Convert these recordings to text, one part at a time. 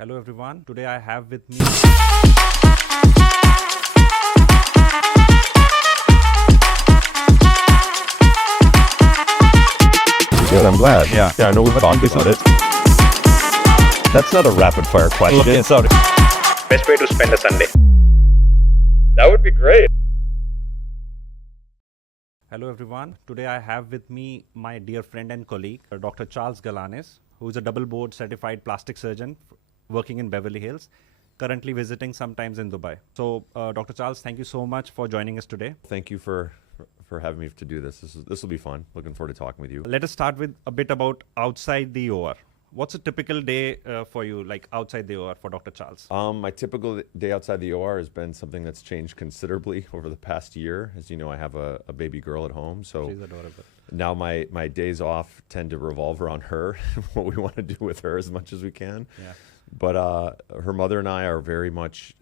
Hello everyone. Today I have with me Good, I'm glad. Yeah, I know we've talked about it. That's not a rapid fire question. Best way to spend a Sunday. That would be great. Hello everyone. Today I have with me my dear friend and colleague, Dr. Charles Galanis, who is a double board certified plastic surgeon working in Beverly Hills, currently visiting sometimes in Dubai. So, Dr. Charles, thank you so much for joining us today. Thank you for having me to do this. This will be fun. Looking forward to talking with you. Let us start with a bit about outside the OR. What's a typical day for you, like outside the OR for Dr. Charles? My typical day outside the OR has been something that's changed considerably over the past year. As you know, I have a baby girl at home, so She's adorable. now my days off tend to revolve around her, what we want to do with her as much as we can. Yeah. But her mother and I are very much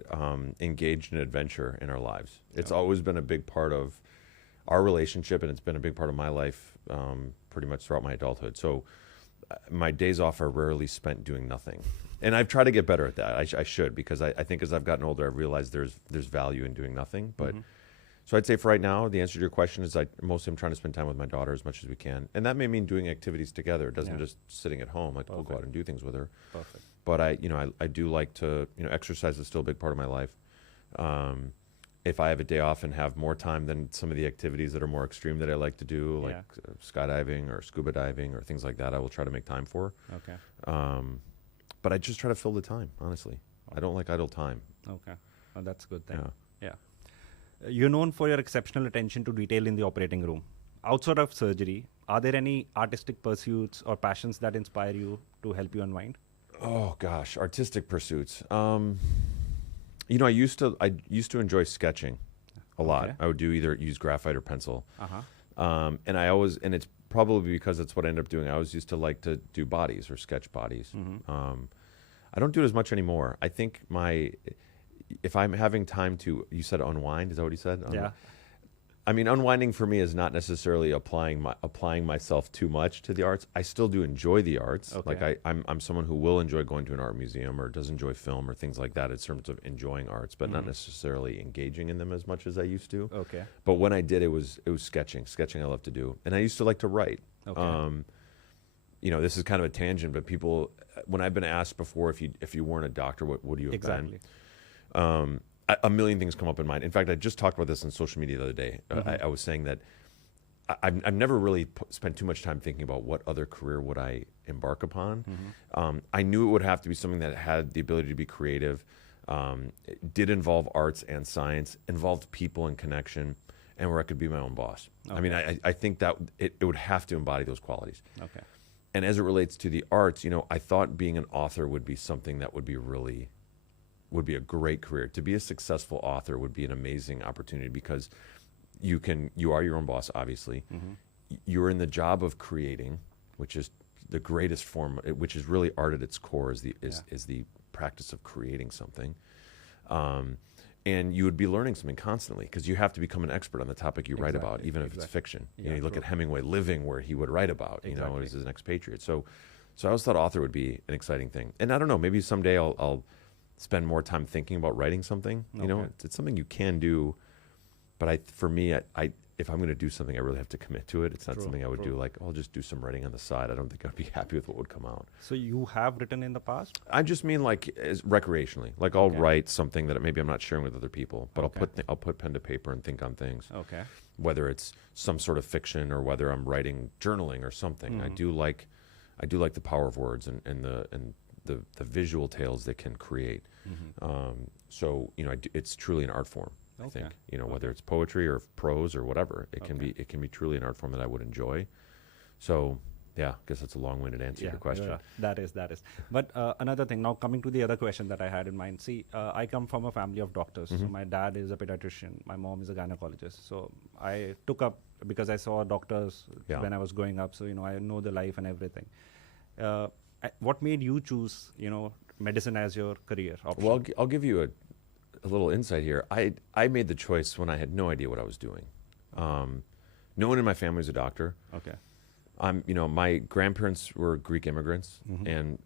engaged in adventure in our lives. It's always been a big part of our relationship, and it's been a big part of my life pretty much throughout my adulthood. So my days off are rarely spent doing nothing. And I've tried to get better at that. I should, because I think as I've gotten older, I've realized there's value in doing nothing. But so I'd say for right now, the answer to your question is mostly I'm trying to spend time with my daughter as much as we can. And that may mean doing activities together. It doesn't just sitting at home. Like, we'll go out and do things with her. Perfect. But I do like to, exercise is still a big part of my life. If I have a day off and have more time than some of the activities that are more extreme that I like to do, like skydiving or scuba diving or things like that, I will try to make time for. Okay. But I just try to fill the time, honestly. I don't like idle time. Okay. Oh, that's a good thing. Yeah. You're known for your exceptional attention to detail in the operating room. Outside of surgery, are there any artistic pursuits or passions that inspire you to help you unwind? Oh gosh, artistic pursuits. I used to enjoy sketching a lot. Okay. I would use graphite or pencil. Uh-huh. And it's probably because that's what I ended up doing. I always used to like to do bodies or sketch bodies. I don't do it as much anymore. I think if I'm having time to, you said unwind, is that what you said? Yeah. I mean, unwinding for me is not necessarily applying myself too much to the arts. I still do enjoy the arts. Okay. Like I'm someone who will enjoy going to an art museum or does enjoy film or things like that in terms of enjoying arts, but not necessarily engaging in them as much as I used to. Okay. But when I did, it was sketching. Sketching I love to do, and I used to like to write. Okay. This is kind of a tangent, but people, when I've been asked before if you weren't a doctor, what would you have Exactly. been? A million things come up in mind. In fact, I just talked about this on social media the other day. I was saying that I've never really spent too much time thinking about what other career would I embark upon. I knew it would have to be something that had the ability to be creative, did involve arts and science, involved people and connection, and where I could be my own boss. Okay. I mean, I think that it would have to embody those qualities. Okay. And as it relates to the arts, I thought being an author would be something that would be a great career. To be a successful author would be an amazing opportunity because you are your own boss, obviously. You're in the job of creating, which is the greatest form, which is really art at its core, is the practice of creating something. And you would be learning something constantly because you have to become an expert on the topic you write about, even if it's fiction. Yeah, you look at Hemingway living where he would write about, as an expatriate. So I always thought author would be an exciting thing. And I don't know, maybe someday I'll spend more time thinking about writing something. It's something you can do, but for me, if I'm going to do something, I really have to commit to it. It's not something I would do like, I'll just do some writing on the side. I don't think I'd be happy with what would come out. So you have written in the past? I just mean like recreationally. Like I'll write something that maybe I'm not sharing with other people, but I'll put pen to paper and think on things. Okay. Whether it's some sort of fiction or whether I'm writing journaling or something. I do like the power of words and the visual tales they can create. So it's truly an art form. I think whether it's poetry or prose or whatever, it can be truly an art form that I would enjoy. So yeah, I guess that's a long-winded answer to your question. Yeah, that is. But another thing, now coming to the other question that I had in mind. See, I come from a family of doctors. So my dad is a pediatrician. My mom is a gynecologist. So I took up because I saw doctors when I was growing up. So I know the life and everything. What made you choose medicine as your career option? Well, I'll give you a little insight here. I made the choice when I had no idea what I was doing. No one in my family is a doctor. Okay. My grandparents were Greek immigrants, and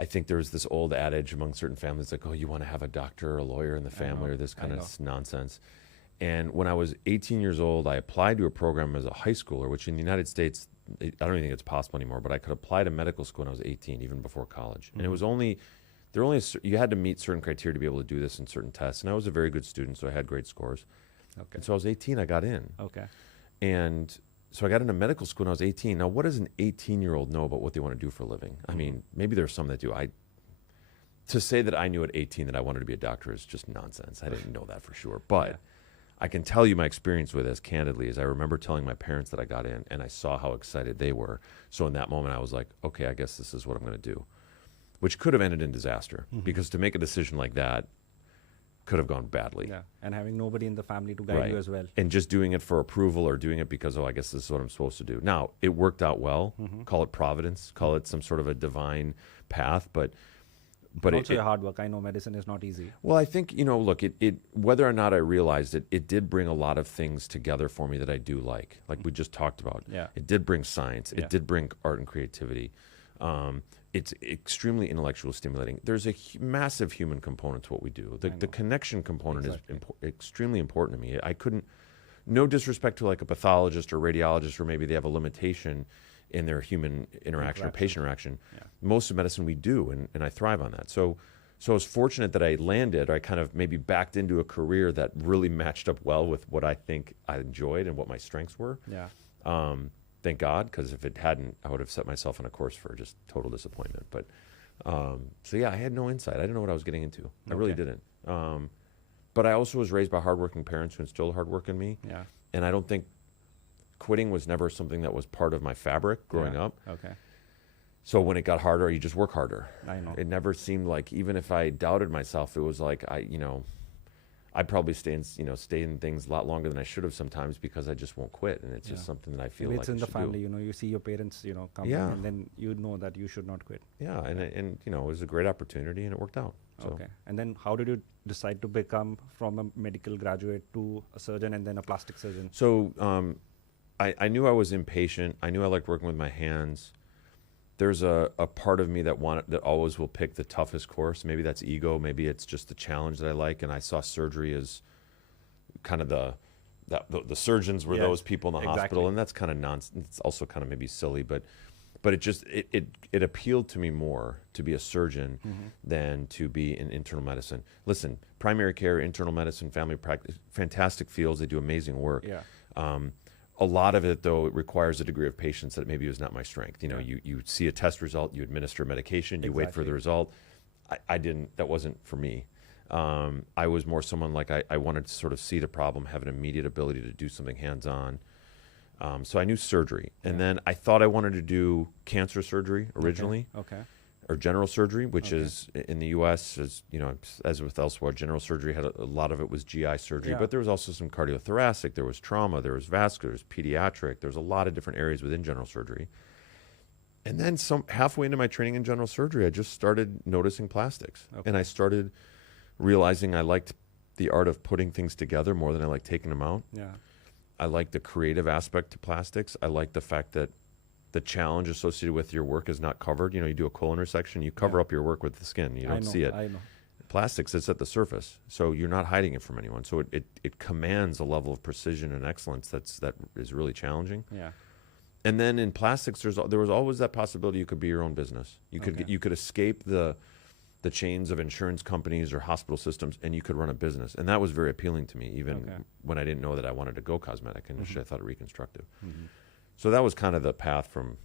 I think there's this old adage among certain families like, oh, you want to have a doctor or a lawyer in the family or this kind of nonsense. And when I was 18 years old, I applied to a program as a high schooler, which in the United States, I don't even think it's possible anymore, but I could apply to medical school when I was 18, even before college. And it was you had to meet certain criteria to be able to do this in certain tests. And I was a very good student, so I had great scores. Okay. And so I was 18, I got in. Okay. And so I got into medical school when I was 18. Now, what does an 18-year-old know about what they want to do for a living? I mean, maybe there's some that do. To say that I knew at 18 that I wanted to be a doctor is just nonsense. I didn't know that for sure. But I can tell you my experience with it as candidly as I remember telling my parents that I got in, and I saw how excited they were. So in that moment, I was like, okay, I guess this is what I'm going to do, which could have ended in disaster because to make a decision like that could have gone badly. Yeah, and having nobody in the family to guide you as well. And just doing it for approval or doing it because, oh, I guess this is what I'm supposed to do. Now, it worked out well. Call it providence. Call it some sort of a divine path, but also your hard work. I know medicine is not easy. Well, I think, look, it whether or not I realized it, it did bring a lot of things together for me that I do like we just talked about. Yeah. It did bring science. It did bring art and creativity. It's extremely intellectually stimulating. There's a massive human component to what we do. The connection component is extremely important to me. I couldn't, no disrespect to like a pathologist or radiologist where maybe they have a limitation in their human interaction or patient interaction. Yeah. Most of medicine we do, and I thrive on that. So I was fortunate that I landed, or I kind of maybe backed into a career that really matched up well with what I think I enjoyed and what my strengths were. Yeah. Thank God, because if it hadn't, I would have set myself on a course for just total disappointment. But so yeah, I had no insight. I didn't know what I was getting into. I really didn't. But I also was raised by hardworking parents who instilled hard work in me. Yeah. And I don't think quitting was never something that was part of my fabric growing up. Okay. So when it got harder, you just work harder. I know. It never seemed like, even if I doubted myself, it was like I'd probably stay in things a lot longer than I should have sometimes because I just won't quit, and it's just something that I feel like it's in the family. do. You see your parents, come and then you know that you should not quit. Yeah, and it was a great opportunity, and it worked out. So. Okay. And then how did you decide to become from a medical graduate to a surgeon and then a plastic surgeon? So I knew I was impatient. I knew I liked working with my hands. There's a part of me that always will pick the toughest course. Maybe that's ego. Maybe it's just the challenge that I like. And I saw surgery as kind of the surgeons were those people in the hospital, and that's kind of nonsense. It's also kind of maybe silly, but it appealed to me more to be a surgeon than to be in internal medicine. Listen, primary care, internal medicine, family practice, fantastic fields. They do amazing work. Yeah. A lot of it, though, it requires a degree of patience that maybe was not my strength. You see a test result, you administer medication, you wait for the result. I didn't. That wasn't for me. I was more someone like I wanted to sort of see the problem, have an immediate ability to do something hands-on. So I knew surgery. And then I thought I wanted to do cancer surgery originally. Okay. Or general surgery, which is in the U.S., as with elsewhere, general surgery had a lot of it was GI surgery, but there was also some cardiothoracic, there was trauma, there was vascular, there was pediatric, there was a lot of different areas within general surgery. And then halfway into my training in general surgery, I just started noticing plastics. And I started realizing I liked the art of putting things together more than I liked taking them out. Yeah. I liked the creative aspect to plastics. I liked the fact that the challenge associated with your work is not covered. You do a colon resection, you cover up your work with the skin. You don't see it. I know. Plastics, it's at the surface, so you're not hiding it from anyone. So it commands a level of precision and excellence that is really challenging. Yeah. And then in plastics, there was always that possibility you could be your own business. You could escape the chains of insurance companies or hospital systems, and you could run a business. And that was very appealing to me, even when I didn't know that I wanted to go cosmetic. Initially, I thought reconstructive. So that was kind of the path from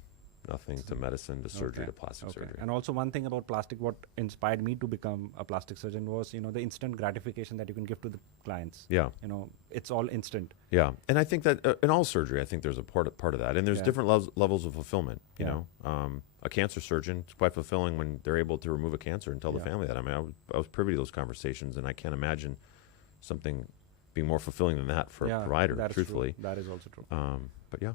nothing to medicine to surgery to plastic surgery. And also one thing about plastic, what inspired me to become a plastic surgeon was, the instant gratification that you can give to the clients. Yeah. It's all instant. Yeah. And I think that in all surgery, I think there's a part of that. And there's different levels of fulfillment, you know. A cancer surgeon, it's quite fulfilling when they're able to remove a cancer and tell the family that. I mean, I was privy to those conversations, and I can't imagine something being more fulfilling than that for a provider, truthfully. True. That is also true. But yeah.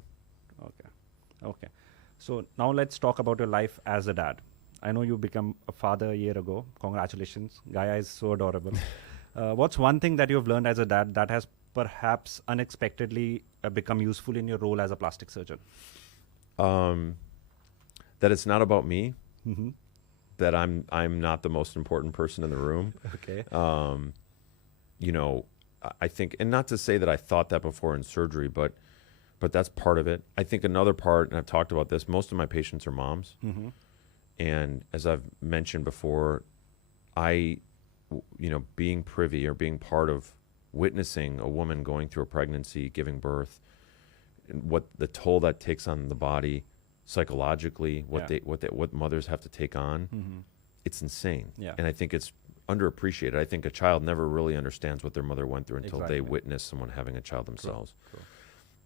Okay. So now let's talk about your life as a dad. I know you become a father a year ago. Congratulations. Gaia is so adorable. What's one thing that you've learned as a dad that has perhaps unexpectedly become useful in your role as a plastic surgeon? That it's not about me, that I'm not the most important person in the room. Okay. You know, I think, and not to say that I thought that before in surgery, but that's part of it. I think another part, and I've talked about this, most of my patients are moms. Mm-hmm. And as I've mentioned before, being privy or being part of witnessing a woman going through a pregnancy, giving birth, and what the toll that takes on the body psychologically, what mothers have to take on, it's insane. Yeah. And I think it's underappreciated. I think a child never really understands what their mother went through until they witness someone having a child themselves. True.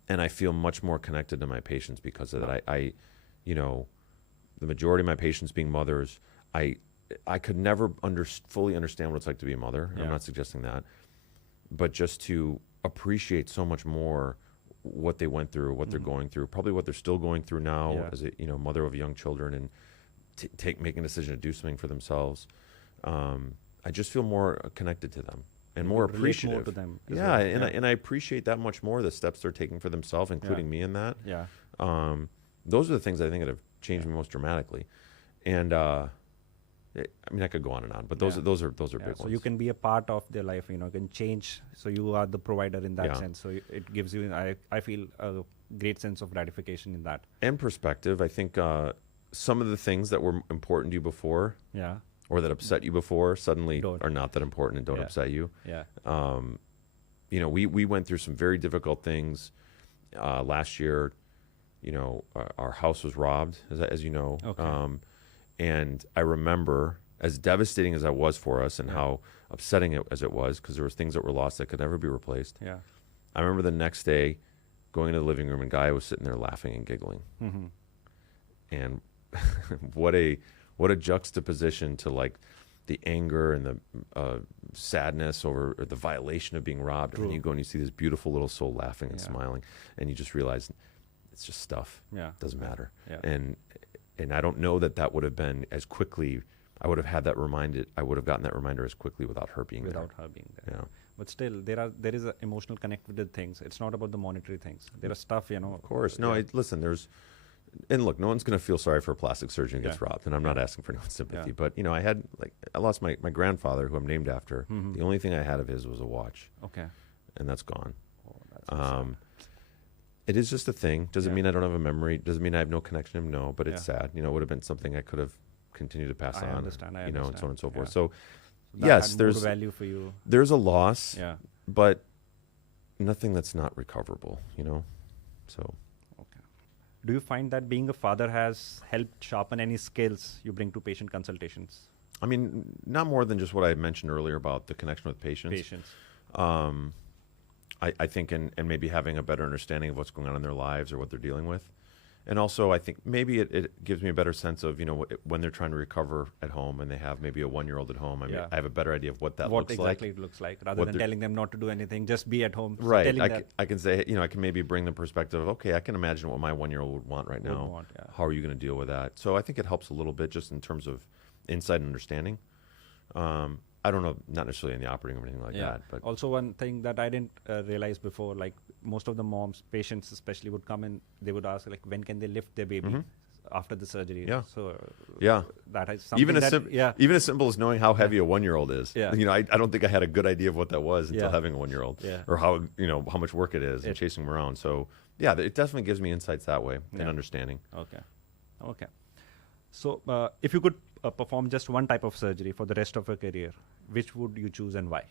And I feel much more connected to my patients because of that. I the majority of my patients being mothers, I could never fully understand what it's like to be a mother. Yeah. I'm not suggesting that. But just to appreciate so much more what they went through, what they're going through, probably what they're still going through now as a mother of young children, and making a decision to do something for themselves. I just feel more connected to them and more appreciative. More to them. Yeah, and I appreciate that much more the steps they're taking for themselves, including me in that. Yeah. Those are the things I think that have changed me most dramatically. And I could go on and on, but those are big So ones. you can be a part of their life, you can change. So you are the provider in that sense. So it gives you, I feel, a great sense of gratification in that. And perspective. I think some of the things that were important to you before, or that upset you before, suddenly are not that important and don't upset you. Yeah. We went through some very difficult things last year. Our house was robbed, as you know. Okay. And I remember, as devastating as that was for us and how upsetting as it was, because there was things that were lost that could never be replaced. Yeah. I remember the next day going into the living room and Guy was sitting there laughing and giggling. Mm-hmm. And what a juxtaposition to like the anger and the sadness over the violation of being robbed. And then you go and you see this beautiful little soul laughing and smiling, and you just realize it's just stuff. Yeah. It doesn't matter. Yeah. And I don't know that would have been as quickly. I would have had that reminded. I would have gotten that reminder as quickly without her being there. Yeah. But still, there is an emotional connect with the things. It's not about the monetary things. There are stuff, Of course. No, listen, and look, no one's going to feel sorry for a plastic surgeon who gets robbed, and I'm not asking for anyone's sympathy. Yeah. But, I lost my grandfather, who I'm named after. The only thing I had of his was a watch. Okay. And that's gone. Oh, that's so sad. It is just a thing. Does it mean I don't have a memory? Does it mean I have no connection to him? No, but it's sad. It would have been something I could have continued to pass on. I understand. And so on and so forth. Yeah. So, That yes, had there's more value for you. There's a loss, Yeah. but nothing that's not recoverable, So, Okay. Do you find that being a father has helped sharpen any skills you bring to patient consultations? I mean, not more than just what I mentioned earlier about the connection with patients. I think, and maybe having a better understanding of what's going on in their lives or what they're dealing with. And also, I think maybe it gives me a better sense of, when they're trying to recover at home and they have maybe a 1-year-old at home, I have a better idea of what that looks like. What exactly it looks like, rather than telling them not to do anything, just be at home. So right. telling I can say, I can maybe bring the perspective of, okay, I can imagine what my 1-year-old would want right now. How are you going to deal with that? So I think it helps a little bit just in terms of insight and understanding. I don't know, not necessarily in the operating room or anything like that. But also, one thing that I didn't realize before, like most of the patients especially, would come and they would ask, like, when can they lift their baby after the surgery? Yeah. So that is something even as simple as knowing how heavy a 1-year-old is. Yeah. I don't think I had a good idea of what that was until having a 1-year-old, or how much work it is and chasing them around. So it definitely gives me insights that way and understanding. Okay. So if you could perform just one type of surgery for the rest of your career, which would you choose and why?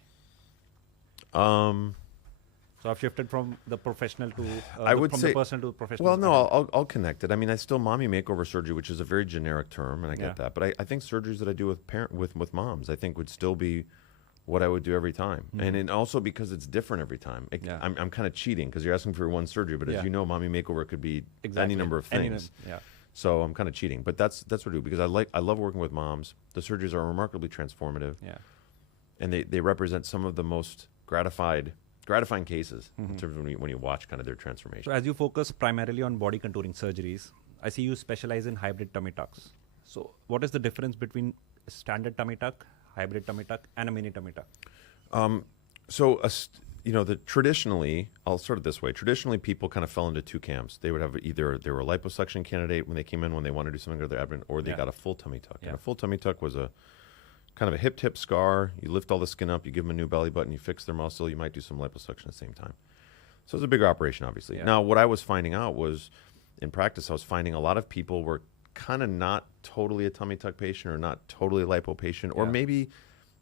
So I've shifted from the professional to the personal to professional. Well, no, I'll connect it. I mean, I still mommy makeover surgery, which is a very generic term, and I get that. But I think surgeries that I do with moms, I think would still be what I would do every time, and also because it's different every time. I'm kind of cheating because you're asking for one surgery, but as you know, mommy makeover could be any number of things. So I'm kind of cheating, but that's what I do because I love working with moms. The surgeries are remarkably transformative, and they represent some of the most gratifying cases in terms of when you watch kind of their transformation. So as you focus primarily on body contouring surgeries, I see you specialize in hybrid tummy tucks. So what is the difference between a standard tummy tuck, hybrid tummy tuck, and a mini tummy tuck? So traditionally, I'll sort it this way. Traditionally, people kind of fell into two camps. They would have either they were a liposuction candidate when they came in when they wanted to do something to their abdomen, or they got a full tummy tuck. And a full tummy tuck was a kind of a hip scar. You lift all the skin up, you give them a new belly button, you fix their muscle, you might do some liposuction at the same time. So it's a bigger operation, obviously. Now, what I was finding out was, in practice, I was finding a lot of people were kind of not totally a tummy tuck patient or not totally a lipo patient, or maybe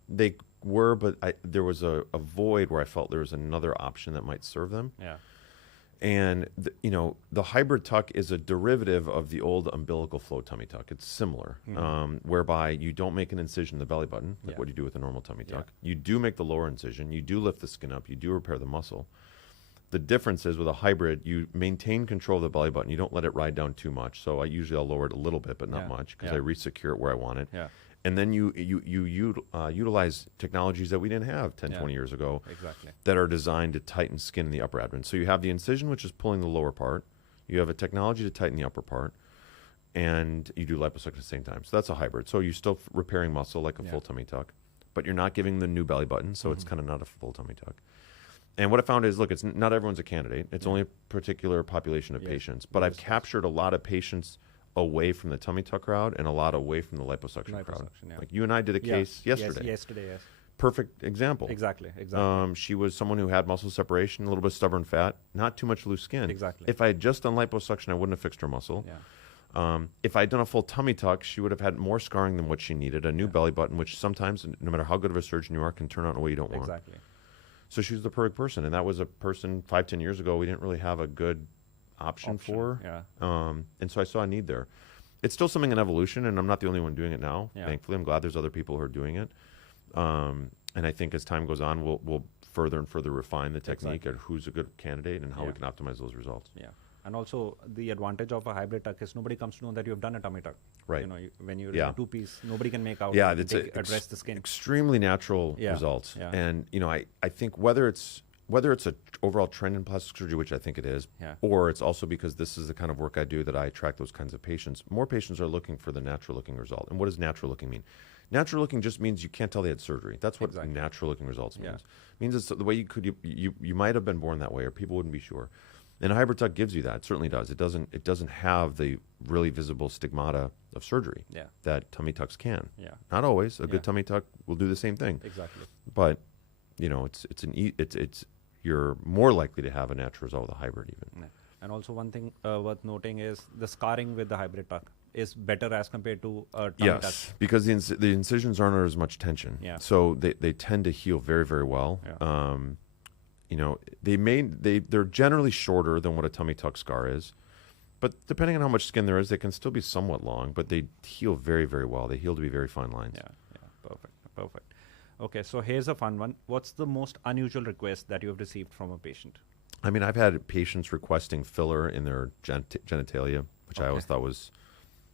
they were, but there was a void where I felt there was another option that might serve them. Yeah. And, the hybrid tuck is a derivative of the old umbilical flow tummy tuck. It's similar, whereby you don't make an incision in the belly button, like what you do with a normal tummy tuck. You do make the lower incision. You do lift the skin up. You do repair the muscle. The difference is with a hybrid, you maintain control of the belly button. You don't let it ride down too much. So I'll lower it a little bit, but not much, because I resecure it where I want it. Yeah. And then you utilize technologies that we didn't have 10, 20 years ago that are designed to tighten skin in the upper abdomen. So you have the incision, which is pulling the lower part. You have a technology to tighten the upper part. And you do liposuction at the same time. So that's a hybrid. So you're still repairing muscle like a full tummy tuck, but you're not giving the new belly button, so it's kind of not a full tummy tuck. And what I found is, look, it's not everyone's a candidate. It's only a particular population of patients. But I've captured a lot of patients away from the tummy tuck crowd and a lot away from the liposuction crowd. Like you and I did a case yesterday. Yesterday. Perfect example. Exactly. She was someone who had muscle separation, a little bit of stubborn fat, not too much loose skin. Exactly. If I had just done liposuction, I wouldn't have fixed her muscle. If I had done a full tummy tuck, she would have had more scarring than what she needed, a new belly button, which sometimes, no matter how good of a surgeon you are, can turn out in a way you don't want. Exactly. So she was the perfect person, and that was a person 5-10 years ago we didn't really have a good option for. And so I saw a need there. It's still something in evolution, and I'm not the only one doing it now. Thankfully, I'm glad there's other people who are doing it. And I think as time goes on, we'll further and further refine the technique at who's a good candidate and how we can optimize those results. Yeah. And also, the advantage of a hybrid tuck is nobody comes to know that you have done a tummy tuck. Right. When you're in a two-piece, nobody can make out. Yeah, it's address the skin. Extremely natural results. Yeah. And I think whether it's an overall trend in plastic surgery, which I think it is, or it's also because this is the kind of work I do that I attract those kinds of patients. More patients are looking for the natural-looking result. And what does natural-looking mean? Natural-looking just means you can't tell they had surgery. That's what natural-looking results means. It means it's the way you might have been born that way, or people wouldn't be sure. And a hybrid tuck gives you that. It certainly does. It doesn't have the really visible stigmata of surgery that tummy tucks can. Not always. A good tummy tuck will do the same thing. Exactly. But it's you're more likely to have a natural result with a hybrid even. And also one thing worth noting is the scarring with the hybrid tuck is better as compared to a tummy tuck. Yes, because the incisions aren't under as much tension. So they tend to heal very, very well. They're generally shorter than what a tummy tuck scar is, but depending on how much skin there is, they can still be somewhat long, but they heal very, very well. They heal to be very fine lines. Perfect. Okay, so here's a fun one. What's the most unusual request that you have received from a patient? I mean, I've had patients requesting filler in their genitalia, which I always thought was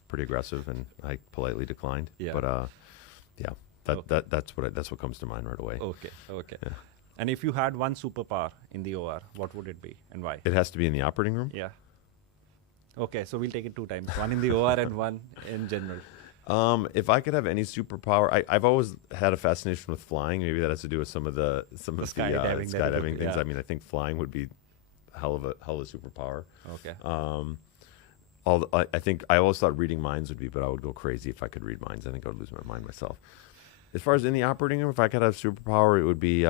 pretty aggressive, and I politely declined. But that's what comes to mind right away. Okay. Yeah. And if you had one superpower in the OR, what would it be and why? It has to be in the operating room? Yeah. Okay, so we'll take it 2 times. One in the OR and one in general. If I could have any superpower, I've always had a fascination with flying. Maybe that has to do with some of the skydiving things. I mean, I think flying would be hell of a superpower. Okay. I think I always thought reading minds would be, but I would go crazy if I could read minds. I think I would lose my mind myself. As far as in the operating room, if I could have superpower, it would be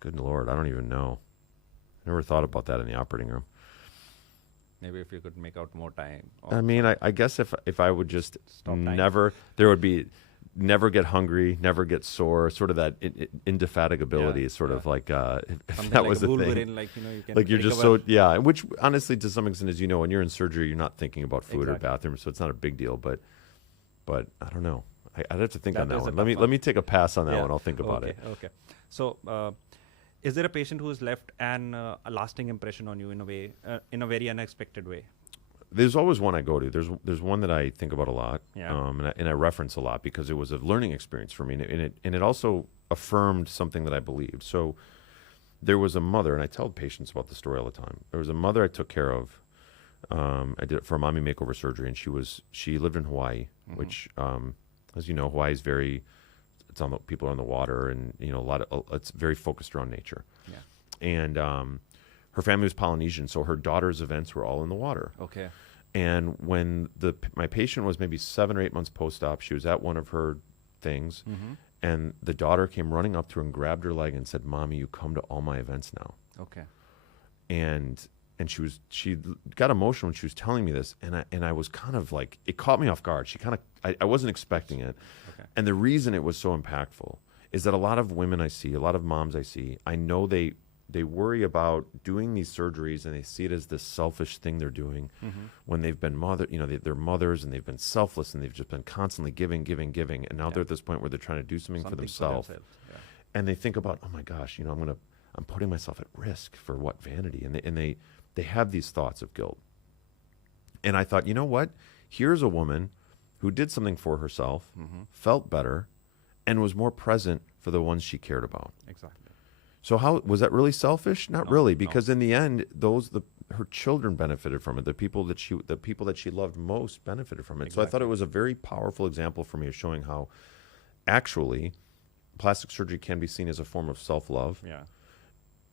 good Lord, I don't even know. Never thought about that in the operating room. Maybe if you could make out more time. I mean, I guess if I would just never get hungry, never get sore, sort of that indefatigability is sort of like, if that was a thing. Like you're just so, which honestly, to some extent, as you know, when you're in surgery, you're not thinking about food or bathrooms, so it's not a big deal, but I don't know. I'd have to think on that one. Let me take a pass on that one. I'll think about it. Okay. So, is there a patient who has left a lasting impression on you in a way, in a very unexpected way? There's always one I go to. There's one that I think about a lot, and I reference a lot because it was a learning experience for me, and it also affirmed something that I believed. So there was a mother, and I tell patients about the story all the time. There was a mother I took care of. I did it for a mommy makeover surgery, and she lived in Hawaii, which, as you know, Hawaii is very people are on the water, and it's very focused around nature. Yeah. And her family was Polynesian, so her daughter's events were all in the water. Okay. And when my patient was maybe 7 or 8 months post-op, she was at one of her things, and the daughter came running up to her and grabbed her leg and said, "Mommy, you come to all my events now." Okay. And she got emotional when she was telling me this, and I was kind of like, it caught me off guard. I wasn't expecting it. Okay. And the reason it was so impactful is that a lot of women I see, a lot of moms I see, I know they worry about doing these surgeries, and they see it as this selfish thing they're doing when they've been they're mothers, and they've been selfless, and they've just been constantly giving, and now they're at this point where they're trying to do something for themselves. Yeah. And they think about, oh my gosh, I'm putting myself at risk for what? Vanity. And they have these thoughts of guilt. And I thought, you know what? Here's a woman who did something for herself, felt better, and was more present for the ones she cared about. Exactly. So how was that really selfish? Not really, because in the end, her children benefited from it. The people that she loved most benefited from it. Exactly. So I thought it was a very powerful example for me of showing how actually plastic surgery can be seen as a form of self-love. Yeah.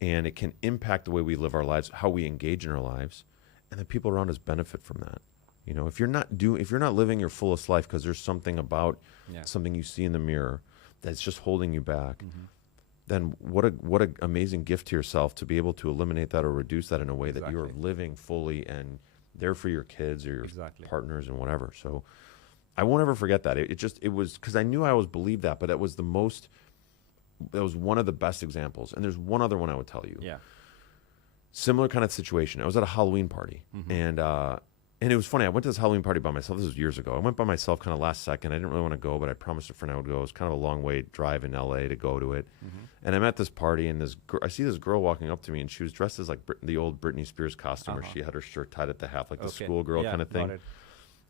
And it can impact the way we live our lives, how we engage in our lives, and the people around us benefit from that. If you're not living your fullest life because there's something about something you see in the mirror that's just holding you back, then what a amazing gift to yourself to be able to eliminate that or reduce that in a way that you are living fully and there for your kids or your partners and whatever. So I won't ever forget that. It was because I knew I always believed that, but that was one of the best examples. And there's one other one I would tell you. Yeah. Similar kind of situation. I was at a Halloween party, and it was funny. I went to this Halloween party by myself. This was years ago. I went by myself kind of last second. I didn't really want to go, but I promised a friend I would go. It was kind of a long way drive in L.A. to go to it. And I'm at this party, and I see this girl walking up to me, and she was dressed as like the old Britney Spears costume where she had her shirt tied at the half, like the schoolgirl kind of thing.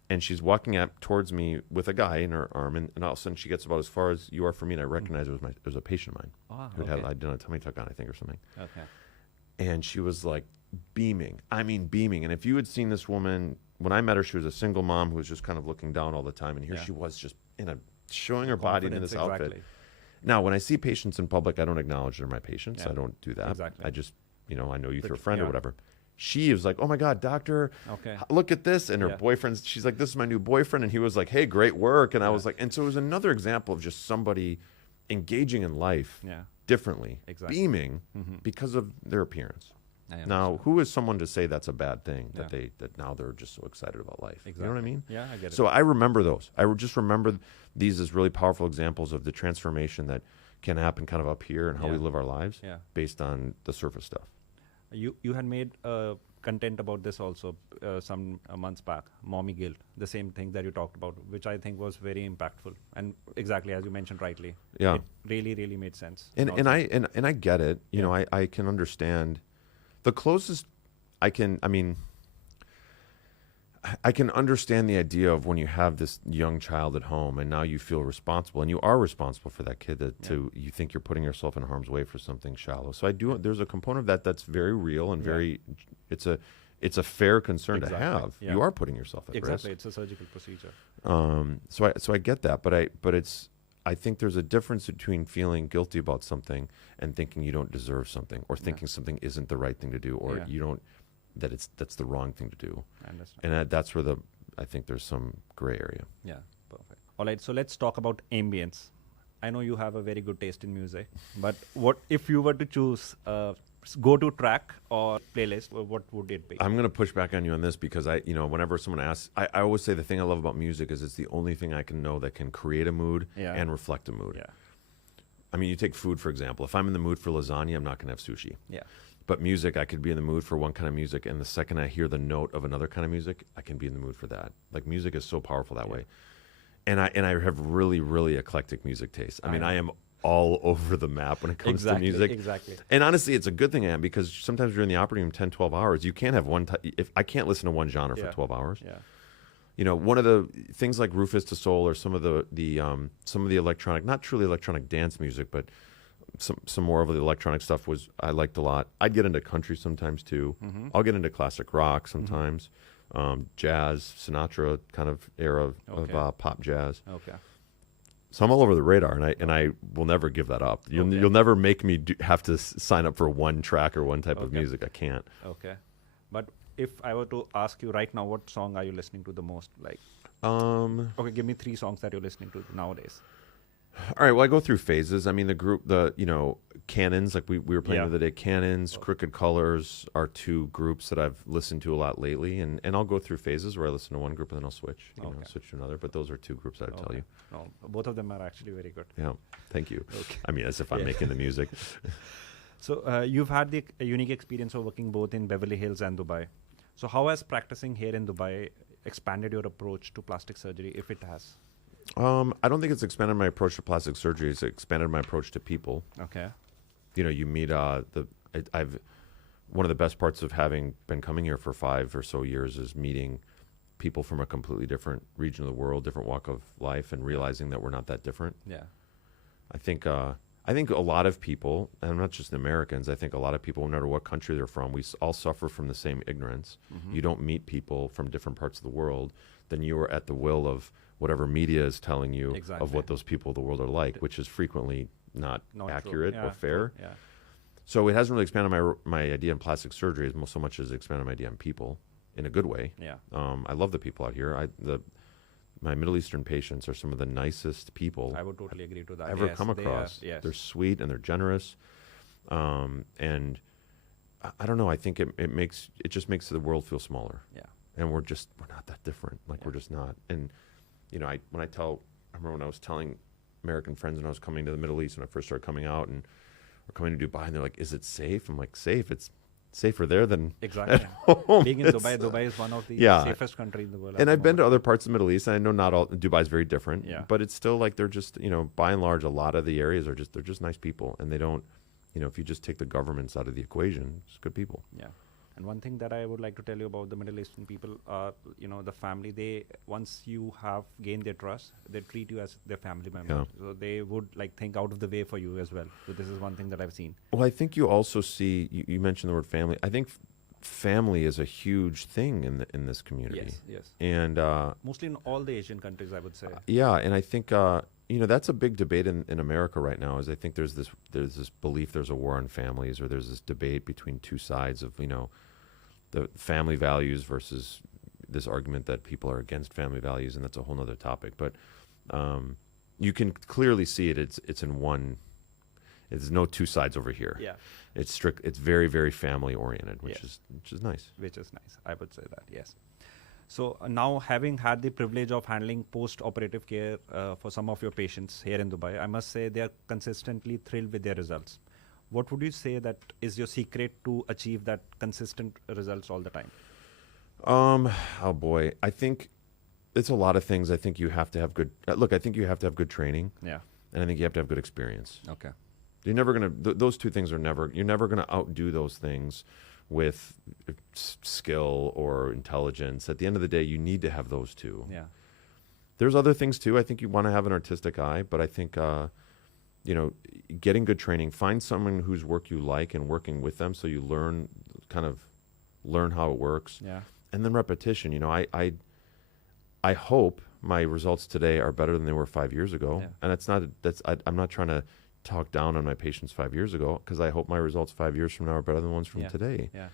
And she's walking up towards me with a guy in her arm, and all of a sudden she gets about as far as you are from me, and I recognize it was a patient of mine who had done a tummy tuck on, I think, or something. Okay. And she was like beaming. I mean, beaming. And if you had seen this woman, when I met her, she was a single mom who was just kind of looking down all the time. And here she was just showing her body in this outfit. Now, when I see patients in public, I don't acknowledge they're my patients. I don't do that. Exactly. I just, I know you through a friend or whatever. She was like, "Oh my God, doctor, look at this." And her boyfriend, she's like, "This is my new boyfriend." And he was like, "Hey, great work." And I was like, and so it was another example of just somebody engaging in life differently, beaming because of their appearance. Now, who is someone to say that's a bad thing, that now they're just so excited about life? Exactly. You know what I mean? Yeah, I get it. So I remember those. I just remember these as really powerful examples of the transformation that can happen kind of up here and how we live our lives based on the surface stuff. You had made content about this also some months back, mommy guilt, the same thing that you talked about, which I think was very impactful, and exactly as you mentioned rightly, it really, really made sense. And I get it. I can understand. The closest I can understand the idea of when you have this young child at home and now you feel responsible, and you are responsible for that kid, you think you're putting yourself in harm's way for something shallow. So there's a component of that that's very real and it's a fair concern to have. You are putting yourself at risk. Exactly, it's a surgical procedure. So I get that, but I think there's a difference between feeling guilty about something and thinking you don't deserve something, or thinking something isn't the right thing to do, or you don't, that's the wrong thing to do. I understand. And that's where I think there's some gray area. Yeah, perfect. All right, so let's talk about ambience. I know you have a very good taste in music, but what if you were to choose go-to track or playlist, what would it be? I'm going to push back on you on this because whenever someone asks, I always say the thing I love about music is it's the only thing I can know that can create a mood and reflect a mood. Yeah. I mean, you take food, for example. If I'm in the mood for lasagna, I'm not going to have sushi. Yeah. But music, I could be in the mood for one kind of music, and the second I hear the note of another kind of music, I can be in the mood for that. Like, music is so powerful that way. And I have really, really eclectic music taste. I mean, I am all over the map when it comes to music. Exactly. And honestly, it's a good thing I am, because sometimes you're in the operating room 10, 12 hours. You can't have if I can't listen to one genre for 12 hours. Yeah. One of the things like Rufus to Soul, or some of the electronic, not truly electronic dance music, but some more of the electronic stuff I liked a lot. I'd get into country sometimes too. I'll get into classic rock sometimes, jazz, Sinatra kind of era of pop jazz. Okay. So I'm all over the radar, and I will never give that up. You'll never make me have to sign up for one track or one type of music. I can't. Okay. But if I were to ask you right now, what song are you listening to the most? Like, okay, give me 3 songs that you're listening to nowadays. All right. Well, I go through phases. I mean, Cannons, like we were playing the other day. Cannons, Crooked Colors are 2 groups that I've listened to a lot lately, and I'll go through phases where I listen to one group and then I'll switch, switch to another. But those are 2 groups I'd tell you. No, both of them are actually very good. Yeah, thank you. Okay. I mean, as if I'm making the music. So you've had the unique experience of working both in Beverly Hills and Dubai. So how has practicing here in Dubai expanded your approach to plastic surgery, if it has? I don't think it's expanded my approach to plastic surgery. It's expanded my approach to people. Okay. You meet I've one of the best parts of having been coming here for 5 or so years is meeting people from a completely different region of the world, different walk of life, and realizing that we're not that different. Yeah. I think a lot of people, and not just Americans, I think a lot of people, no matter what country they're from, we all suffer from the same ignorance. Mm-hmm. You don't meet people from different parts of the world, then you are at the will of whatever media is telling you of what those people of the world are like, which is frequently not accurate or fair. True. Yeah. So it hasn't really expanded my idea on plastic surgery so much as it expanded my idea on people in a good way. Yeah. I love the people out here. My Middle Eastern patients are some of the nicest people I would totally agree to that. I've ever come across. They're sweet and they're generous. And I don't know, I think it just makes the world feel smaller. Yeah. And we're not that different. We're just not. And I remember when I was telling American friends when I was coming to the Middle East when I first started coming out and we're coming to Dubai and they're like, is it safe? I'm like, safe? It's safer there than at home. Being in Dubai is one of the safest countries in the world. And I've been to other parts of the Middle East, and I know not all Dubai is very different. Yeah. But it's still like they're just by and large, a lot of the areas they're just nice people, and they don't if you just take the governments out of the equation, it's good people. Yeah. And one thing that I would like to tell you about the Middle Eastern people are, the family, once you have gained their trust, they treat you as their family member. Yeah. So they would think out of the way for you as well. So this is one thing that I've seen. Well, I think you also see, you mentioned the word family. I think family is a huge thing in this community. Yes. And mostly in all the Asian countries, I would say. Yeah, and I think that's a big debate in America right now. Is I think there's this belief there's a war on families, or there's this debate between 2 sides of the family values versus this argument that people are against family values, and that's a whole other topic. But you can clearly see it. It's in one. There's no 2 sides over here. Yeah. It's strict. It's very, very family oriented, which is nice. Which is nice. I would say that, yes. So now, having had the privilege of handling post-operative care for some of your patients here in Dubai, I must say they are consistently thrilled with their results. What would you say that is your secret to achieve that consistent results all the time? Oh boy, I think it's a lot of things. I think you have to have good. I think you have to have good training. Yeah. And I think you have to have good experience. Okay. You're never gonna. Those 2 things are never. You're never gonna outdo those things with skill or intelligence. At the end of the day, you need to have those 2. Yeah. There's other things too. I think you want to have an artistic eye, but I think getting good training. Find someone whose work you like and working with them, so you learn how it works. Yeah. And then repetition. I hope my results today are better than they were 5 years ago. Yeah. And I'm not trying to talk down on my patients 5 years ago, because I hope my results 5 years from now are better than the ones from today. Yeah.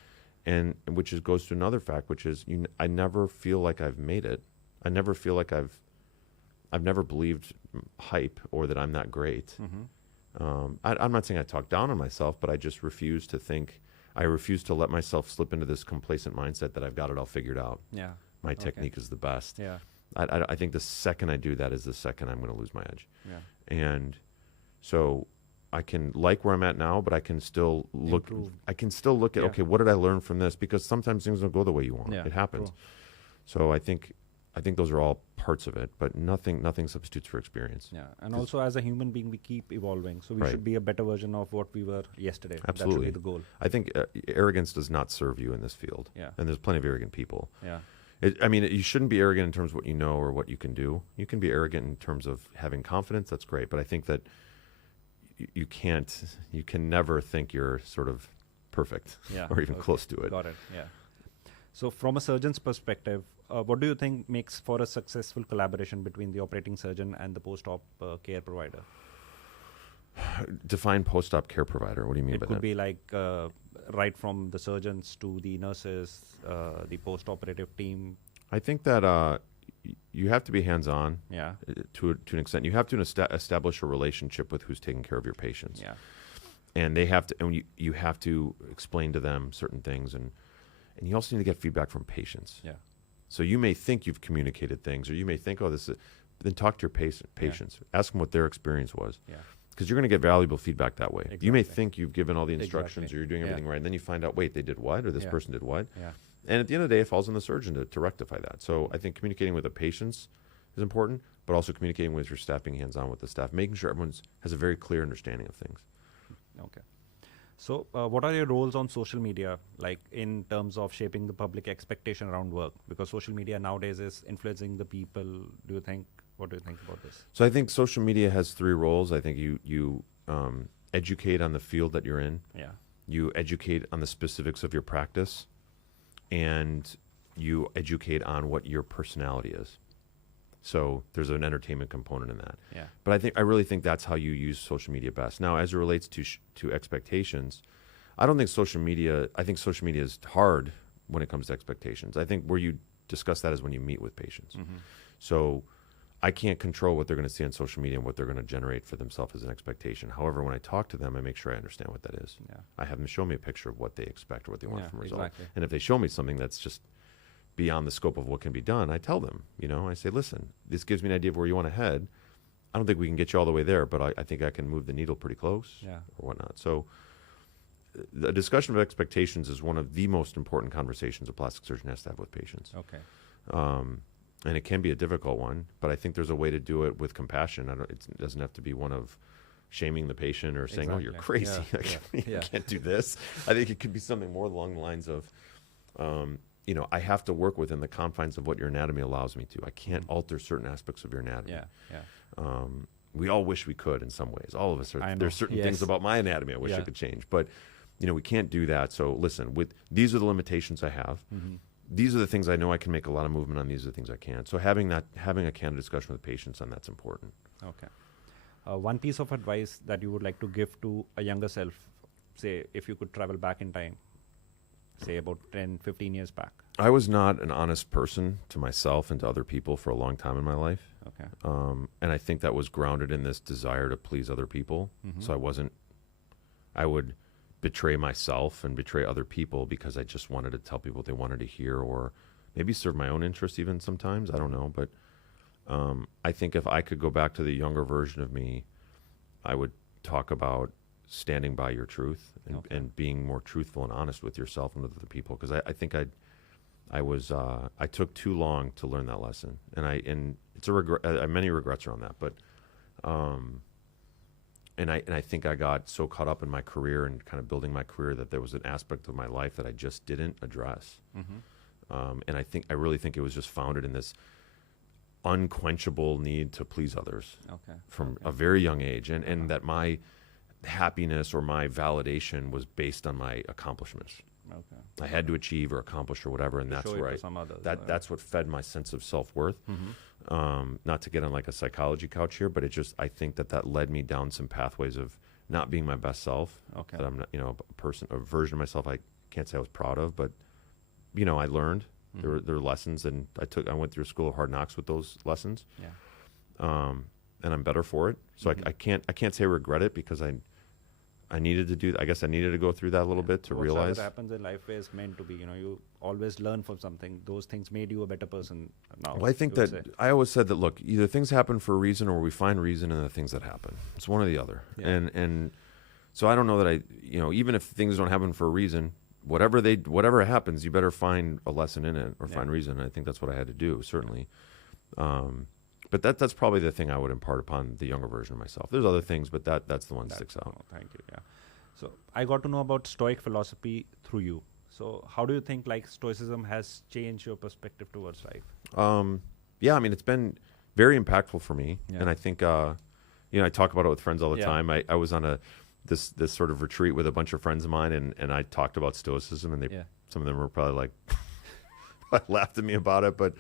And which goes to another fact, which is I never feel like I've made it. I never feel like I've never believed hype or that I'm that great. Mm-hmm. I'm not saying I talk down on myself, but I just refuse to think. I refuse to let myself slip into this complacent mindset that I've got it all figured out. Yeah. My technique is the best. Yeah. I think the second I do that is the second I'm going to lose my edge. Yeah. And so I can like where I'm at now, but I can still look. Improve. I can still look at okay, what did I learn from this? Because sometimes things don't go the way you want. Yeah, it happens. true. So I think those are all parts of it, but nothing substitutes for experience. Yeah, and also as a human being, we keep evolving, so we should be a better version of what we were yesterday. Absolutely, that should be the goal. I think arrogance does not serve you in this field. Yeah, and there's plenty of arrogant people. Yeah. You shouldn't be arrogant in terms of what you know or what you can do. You can be arrogant in terms of having confidence. That's great, but I think that you can never think you're sort of perfect or even close to it. Got it. Yeah. So from a surgeon's perspective, what do you think makes for a successful collaboration between the operating surgeon and the post-op care provider? Define post-op care provider. What do you mean It by could that? be like right from the surgeons to the nurses, the post-operative team. I think that you have to be hands-on Yeah. to an extent. You have to establish a relationship with who's taking care of your patients. Yeah. And they have to, and you have to explain to them certain things, and you also need to get feedback from patients. Yeah. So you may think you've communicated things, or you may think, oh, this is, but then talk to your patients. Ask them what their experience was. Yeah. Because you're going to get valuable feedback that way. You may Exactly. think you've given all the instructions Exactly. or you're doing Yeah. everything right, and then you find out, wait, they did what, or this Yeah. person did what. Yeah. And at the end of the day, it falls on the surgeon to rectify that. So I think communicating with the patients is important, but also communicating with your staff, being hands-on with the staff, making sure everyone has a very clear understanding of things. Okay. So, what are your roles on social media, like in terms of shaping the public expectation around work? Because social media nowadays is influencing the people. What do you think about this? So I think social media has three roles. I think you educate on the field that you're in. Yeah. You educate on the specifics of your practice, and you educate on what your personality is. So there's an entertainment component in that. Yeah. But I really think that's how you use social media best. Now, as it relates to expectations, I think social media is hard when it comes to expectations. I think where you discuss that is when you meet with patients. Mm-hmm. So I can't control what they're going to see on social media and what they're going to generate for themselves as an expectation. However, when I talk to them, I make sure I understand what that is. Yeah. I have them show me a picture of what they expect or what they want from a result. Exactly. And if they show me something that's just beyond the scope of what can be done, I tell them, I say, listen, this gives me an idea of where you want to head. I don't think we can get you all the way there, but I think I can move the needle pretty close or whatnot. So the discussion of expectations is one of the most important conversations a plastic surgeon has to have with patients. Okay. And it can be a difficult one, but I think there's a way to do it with compassion. It doesn't have to be one of shaming the patient or saying, oh, you're crazy. You can't do this. I think it could be something more along the lines of, I have to work within the confines of what your anatomy allows me to. I can't alter certain aspects of your anatomy. We all wish we could in some ways. All of us are. There's certain things about my anatomy I wish I could change, but we can't do that. So listen, these are the limitations I have. Mm-hmm. These are the things I know I can make a lot of movement on. These are the things I can't. So having a candid discussion with patients on that's important. Okay. One piece of advice that you would like to give to a younger self, say if you could travel back in time, say about 10, 15 years back. I was not an honest person to myself and to other people for a long time in my life. Okay. And I think that was grounded in this desire to please other people. Mm-hmm. So I would betray myself and betray other people because I just wanted to tell people what they wanted to hear, or maybe serve my own interests even sometimes. I don't know. But I think if I could go back to the younger version of me, I would talk about standing by your truth and being more truthful and honest with yourself and with other people. Because I think I took too long to learn that lesson, and it's a regret. I have many regrets around that, but and I think I got so caught up in my career and kind of building my career that there was an aspect of my life that I just didn't address. Mm-hmm. And I really think it was just founded in this unquenchable need to please others from a very young age, and that my happiness or my validation was based on my accomplishments. I had to achieve or accomplish or whatever, and that's where that's what fed my sense of self-worth. Mm-hmm. Not to get on like a psychology couch here, but I think that led me down some pathways of not being my best self. That I'm not, a version of myself I can't say I was proud of, but I learned. Mm-hmm. There were lessons, and I went through a school of hard knocks with those lessons. And I'm better for it. So I can't say I regret it, because I needed to do. I guess I needed to go through that a little bit to realize. What happens in life is meant to be. You always learn from something. Those things made you a better person now. Well, I think that I always said that, look, either things happen for a reason or we find reason in the things that happen. It's one or the other. Yeah. And so I don't know that even if things don't happen for a reason, whatever happens, you better find a lesson in it or find reason. And I think that's what I had to do, certainly. But that's probably the thing I would impart upon the younger version of myself. There's other things, but that's the one that sticks out. Thank you. Yeah. So I got to know about Stoic philosophy through you. So how do you think Stoicism has changed your perspective towards life? It's been very impactful for me, and I think I talk about it with friends all the time. I was on this sort of retreat with a bunch of friends of mine, and I talked about Stoicism, and some of them were probably like, probably laughed at me about it, but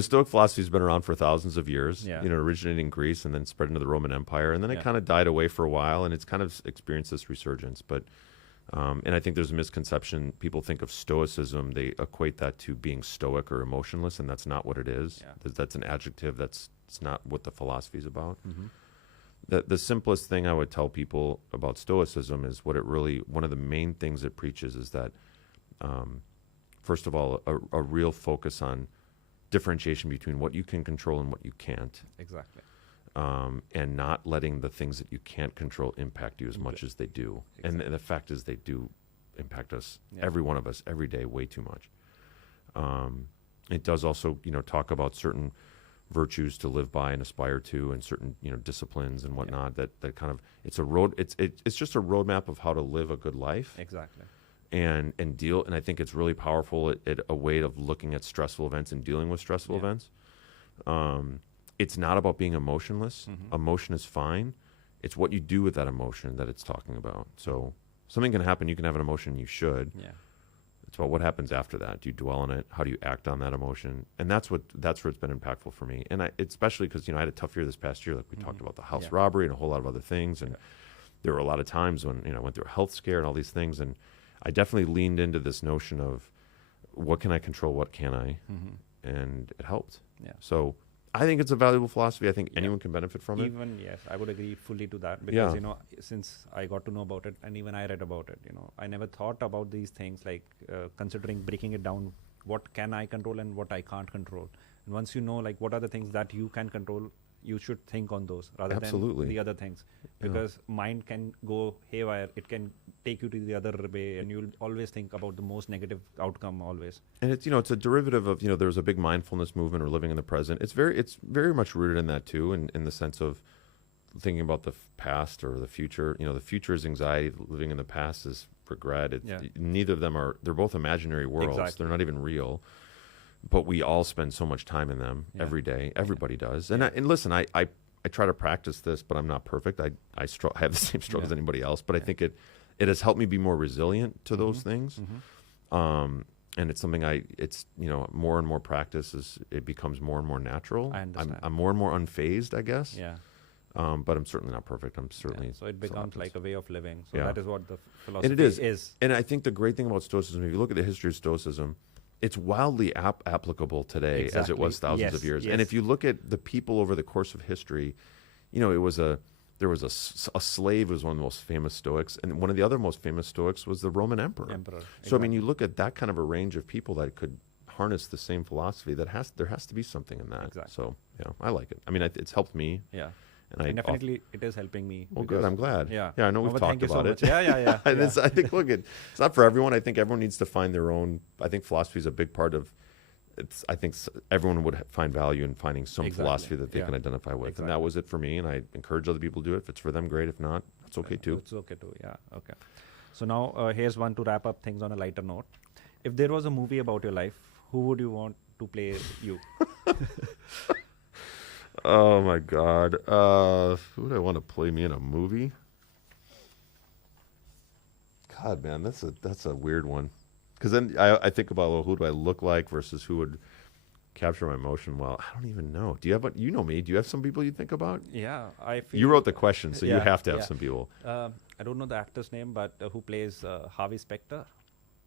Stoic philosophy has been around for thousands of years. Yeah. Originating in Greece and then spread into the Roman Empire, and then it kind of died away for a while, and it's kind of experienced this resurgence. But and I think there's a misconception. People think of Stoicism, they equate that to being stoic or emotionless, and that's not what it is. Yeah. That's an adjective. It's not what the philosophy is about. Mm-hmm. The simplest thing I would tell people about Stoicism is one of the main things it preaches is that, first of all, a real focus on differentiation between what you can control and what you can't. Exactly. And not letting the things that you can't control impact you as much as they do. Exactly. And the fact is they do impact us, every one of us, every day, way too much. It does also, talk about certain virtues to live by and aspire to, and certain, disciplines and whatnot, that kind of, it's just a roadmap of how to live a good life. Exactly. And I think it's really powerful at a way of looking at stressful events and dealing with stressful events. It's not about being emotionless. Mm-hmm. Emotion is fine. It's what you do with that emotion that it's talking about. So something can happen. You can have an emotion. You should. Yeah. It's about what happens after that. Do you dwell on it? How do you act on that emotion? And that's where it's been impactful for me. And especially because I had a tough year this past year. Like we talked about the house robbery and a whole lot of other things. And there were a lot of times when I went through a health scare and all these things. And I definitely leaned into this notion of what can I control, what can I, and it helped. Yeah. So I think it's a valuable philosophy. I think anyone can benefit from it. Even, yes, I would agree fully to that because, since I got to know about it and even I read about it, I never thought about these things like considering breaking it down, what can I control and what I can't control. And once you know like what are the things that you can control, you should think on those rather than the other things, because mind can go haywire. It can take you to the other way, and you'll always think about the most negative outcome always. And it's it's a derivative of there's a big mindfulness movement or living in the present. It's very much rooted in that too, in the sense of thinking about the past or the future. The future is anxiety. Living in the past is regret. Neither of them are. They're both imaginary worlds. Exactly. They're not even real. But we all spend so much time in them every day. Everybody does. And and listen, I try to practice this, but I'm not perfect. I have the same struggles as anybody else. But I think it has helped me be more resilient to those things. Mm-hmm. And it's something more and more practice as it becomes more and more natural. I understand. I'm more and more unfazed, I guess. Yeah. But I'm certainly not perfect. I'm certainly so it becomes like a way of living. So that is what the philosophy and it is. And I think the great thing about Stoicism, if you look at the history of Stoicism, it's wildly applicable today as it was thousands of years. Yes. And if you look at the people over the course of history, there was a slave who was one of the most famous Stoics, and one of the other most famous Stoics was the Roman emperor. So I mean, you look at that kind of a range of people that could harness the same philosophy. There has to be something in that. Exactly. So I like it. I mean, it's helped me. Yeah. And definitely it is helping me. Well, good. I'm glad. Yeah, I know we've talked about it. Yeah. And I think, look, it's not for everyone. I think everyone needs to find their own. I think philosophy is a big part of. I think everyone would find value in finding some philosophy that they can identify with, and that was it for me. And I encourage other people to do it. If it's for them, great. If not, it's okay too. It's okay too. Yeah. Okay. So now here's one to wrap up things on a lighter note. If there was a movie about your life, who would you want to play you? Oh my God! Who would I want to play me in a movie? God, man, that's a weird one. Because then I think about, well, who do I look like versus who would capture my emotion well? I don't even know. Do you have you know me? Do you have some people you think about? Yeah, I feel you wrote the question, so you have to have some people. I don't know the actor's name, but who plays Harvey Specter?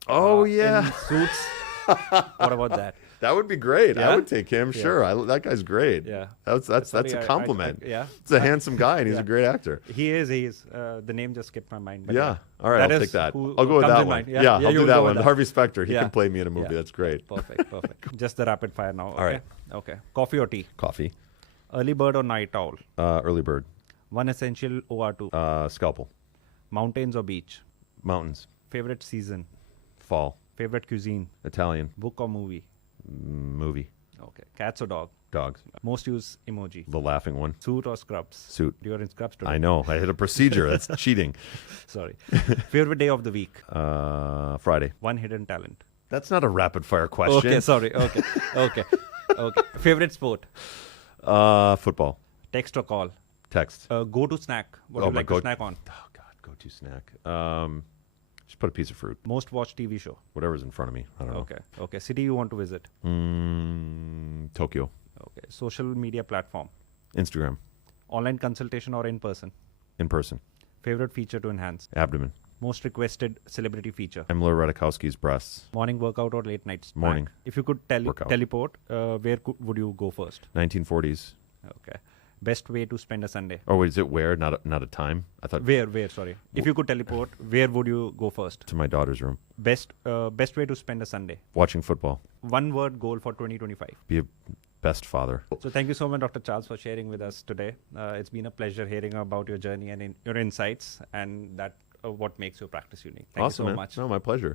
Oh yeah, in Suits. What about that? That would be great. Yeah? I would take him. Sure, that guy's great. Yeah, that's a compliment. It's a handsome guy, and he's a great actor. He is. The name just skipped my mind. But all right, I'll take that. I'll go with that one. Yeah, I'll do that one. Harvey Specter. He can play me in a movie. That's great. Perfect. Just the rapid fire now. All right. Okay. Coffee or tea? Coffee. Early bird or night owl? Early bird. One essential OR2? Scalpel. Mountains or beach? Mountains. Favorite season? Fall. Favorite cuisine? Italian. Book or movie? Movie. Okay. Cats or dog? Dogs. Most used emoji? The laughing one. Suit or scrubs? Suit. You're in scrubs today. I know. I hit a procedure. That's cheating. Sorry. Favorite day of the week? Friday. One hidden talent? That's not a rapid fire question. Okay. Sorry. Okay. Favorite sport? Football. Text or call? Text. Go to snack. What do you like to snack on? Oh God, go to snack. Just put a piece of fruit. Most watched TV show. Whatever's in front of me. I don't know. Okay. City you want to visit. Tokyo. Okay. Social media platform. Instagram. Online consultation or in person. In person. Favorite feature to enhance. Abdomen. Most requested celebrity feature. Emily Ratajkowski's breasts. Morning workout or late night snack? Morning. If you could Workout. teleport, where would you go first? 1940s. Okay. Best way to spend a Sunday. Oh, wait, is it where? Not a time? I thought Where, sorry. If you could teleport, where would you go first? to my daughter's room. Best way to spend a Sunday. Watching football. One word goal for 2025. Be a best father. So thank you so much, Dr. Charles, for sharing with us today. It's been a pleasure hearing about your journey and your insights and that what makes your practice unique. Thank Awesome, you so man. much. No, my pleasure.